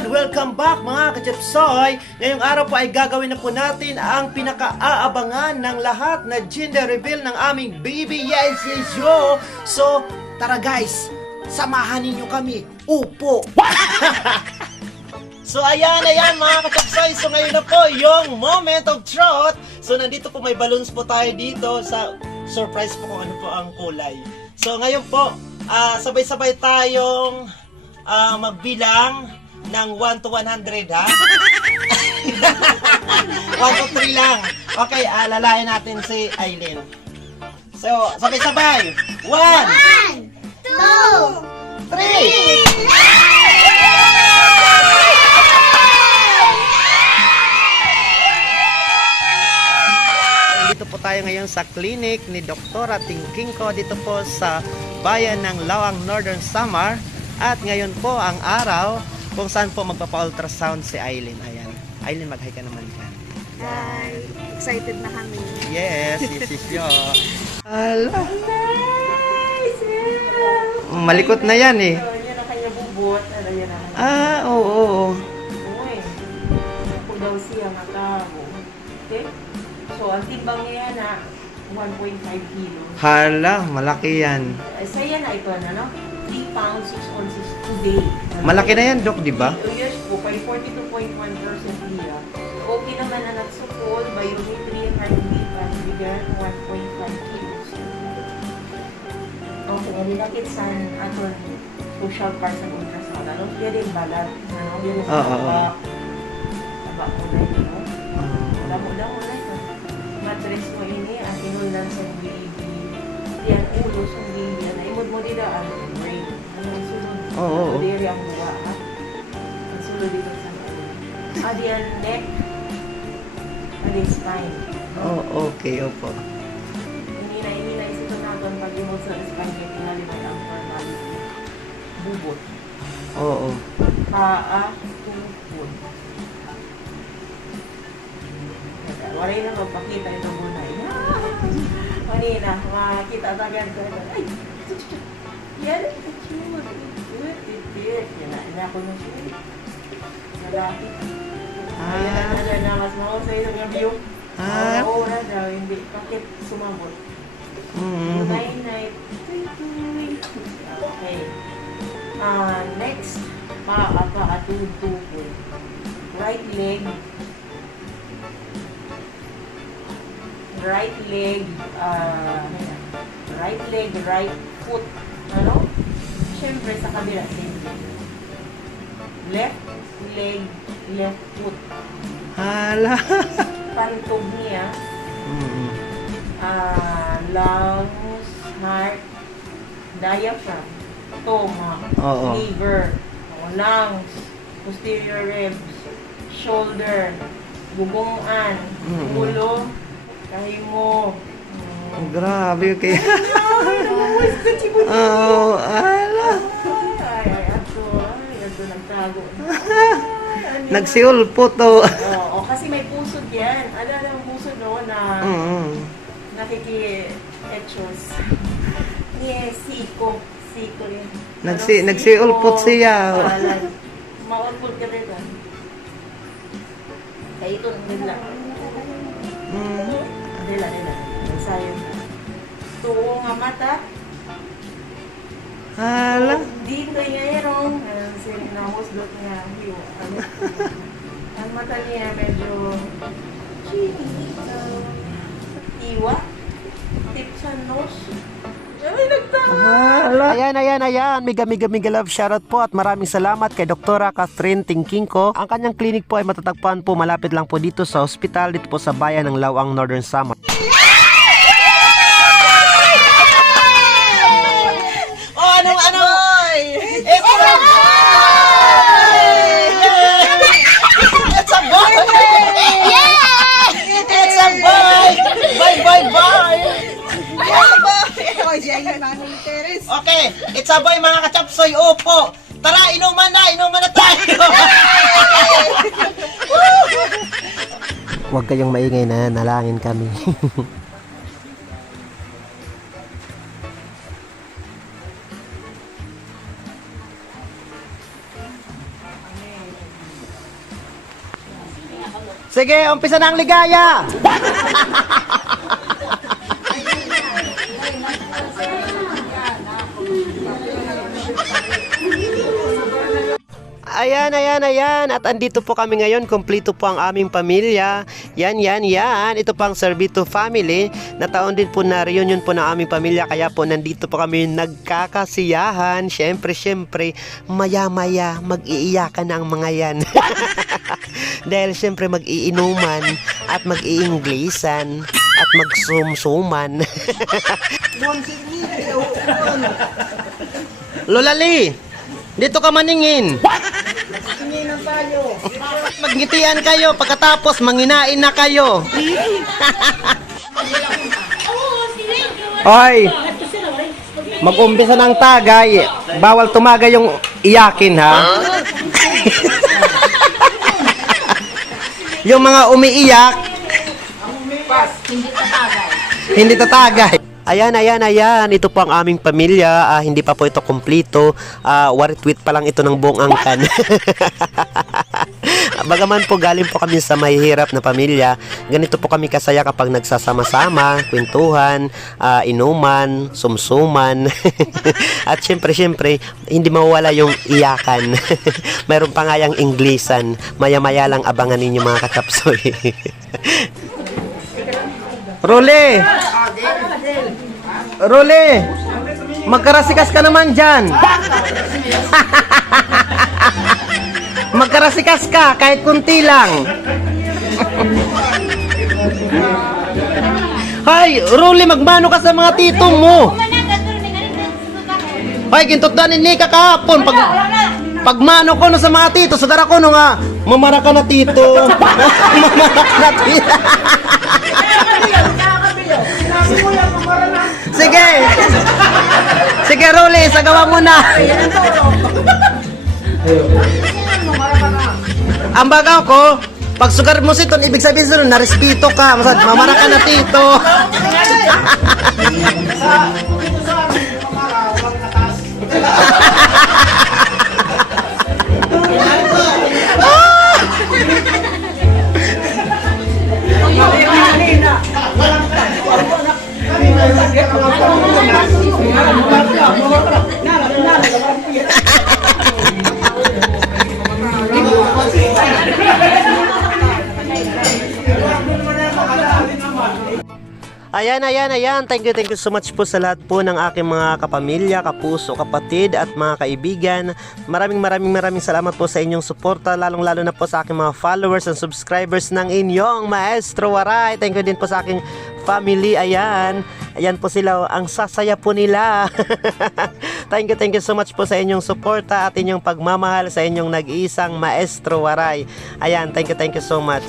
and welcome back mga ka-Chepsoy! Ngayong araw po ay gagawin na po natin ang pinaka-aabangan ng lahat na gender reveal ng aming baby. Yes, yes, yo! So, tara guys, samahan ninyo kami. Upo! So ayan mga ka-Chepsoy. So ngayon na po yung moment of truth. So nandito po may balloons po tayo dito sa surprise po kung ano po ang kulay. So ngayon po, sabay-sabay tayong magbilang ng 1 to 100 ha. 1 to 3 lang. Okay, lalayan natin si Aileen. So, sabay-sabay. 1, 2, 3. Dito po tayo ngayon sa clinic ni Dr. Tingkingko dito po sa bayan ng Lawang, Northern Samar. At ngayon po ang araw kung saan po magpapa-ultrasound si Aileen. Ayan. Aileen, mag-hi ka naman ka. Hi! Excited na kami. Yes, yes, yes, yo. Ala. Malikot na yan eh. Yan ang kanya bubot. Ano yan ang Oo. Uy. Ako daw siya matabo. Okay? So, ang timbang niya na 1.5 kilos. Hala, malaki yan. Saya na ito na, no? 3 pounds, 6 ounces today. Malaki na yan, Dok, di ba? Yes po, kay 42.1% niya. Okay naman anak sa pool, biometry, heartbeat, at bigyan 1.5 kilos. Okay, nilakit sa aton social part sa ultrasound. Ano? Yan din balat. Ano? Yan din sa taba ko na ito. Damo-damo na ito. Matres mo ini, ang inulan sa baby. Yan, ulo sa baby. Naimod mo nila, brain. Ano ang sunod? Oo. Diri ang buwa, ha? Ang sunod dito sa ulo. Yan, neck. Adi, spine. Okay, opo. Hinina ito natin pag-imod sa spine kaya tingali may ang formality. Bubot. Oo. Paa, tuhod. Wala na magpakita ito muna. Kanina, makakita agad ko. Ay! Yan! Yan na ako na siya. Lalaki. Ayan na mas mahusay sa view. Oo na daw, hindi. Bakit sumabot? Night. Okay. Next, paa, tuhod. Right leg, right foot. Ano? Siyempre sa kabila, same thing. Left leg, left foot. Hala. Pantog niya. Lungs, heart, diaphragm, stomach, Oo. liver, lungs, posterior ribs, shoulder, gugungan, ulo, kahimo. Grabe, okay. Oo, ala. Ato nagtago. Nagsiul po to. Oo, kasi may pusod yan. Alala ang pusod no na nakiki-etchos. Yes, Siko yun. Nagsiulpot siya. Maulpot ka rin. Kaya ito, nila. Nila. Nagsayo. Tuo nga mata. Hala. Dito yung sinahusdot nga. Ang mata niya medyo iwa. Tip sa nose. Ay, nagtawa! Ayan. Miga love shoutout po at maraming salamat kay Dr. Catherine Tingkingko. Ang kanyang clinic po ay matatagpuan po malapit lang po dito sa hospital dito po sa bayan ng Lawang, Northern Samar. Ano? It's a boy! It's a boy! Bye! Okay, it's a boy mga ka-Chepsoy. Opo. Tara, inuman na tayo. Huwag kayong maingay na, nalangin kami. Sige, umpisa na ang ligaya. Ayan. At andito po kami ngayon. Kompleto po ang aming pamilya. Yan. Ito po ang Servito family. Nataon din po na reunion po ng aming pamilya. Kaya po nandito po kami nagkakasiyahan. Syempre, maya-maya mag-iiyakan na ang mga yan. Dahil syempre mag-iinuman at mag-iinglesan at magsumsuman. Lola Lee, dito ka maningin. Magngitian kayo, pagkatapos manginain na kayo. Hoy, mag-umpisa ng tagay. Bawal tumagay yung iyakin, ha? Yung mga umiiyak, hindi tatagay. Ayan. Ito po ang aming pamilya. Hindi pa po ito kompleto. Waritwit pa lang ito ng buong angkan. Bagaman po galing po kami sa mahihirap na pamilya, ganito po kami kasaya kapag nagsasama-sama, kwentuhan, inuman, sumsuman. At syempre, hindi mawala yung iyakan. Mayroon pa nga yung Inglesan. Maya-maya lang abangan ninyo mga kakapsoy. Role, magkarasikas ka naman dyan. Magkarasikas ka kahit kunti lang. Hay, Role, magmano ka sa mga tito mo. Hay, kintot na ni Nika kahapon. Pagmano ko no sa mga tito, sadara ko no nga, mamara ka na tito. Mamara ka na tito. Sige, Role, sagawa mo na. Ang bagaw ko, pag sugar mo siton, ibig sabihin sila, narespeto ka. Mamara ka na tito. Ayan. Thank you so much po sa lahat po ng aking mga kapamilya, kapuso, kapatid at mga kaibigan. Maraming salamat po sa inyong suporta, lalong-lalo na po sa aking mga followers and subscribers ng inyong Maestro Waray. Thank you din po sa aking family. Ayan po sila, ang sasaya po nila. Thank you so much po sa inyong suporta at inyong pagmamahal sa inyong nag-iisang Maestro Waray. Ayan, thank you so much.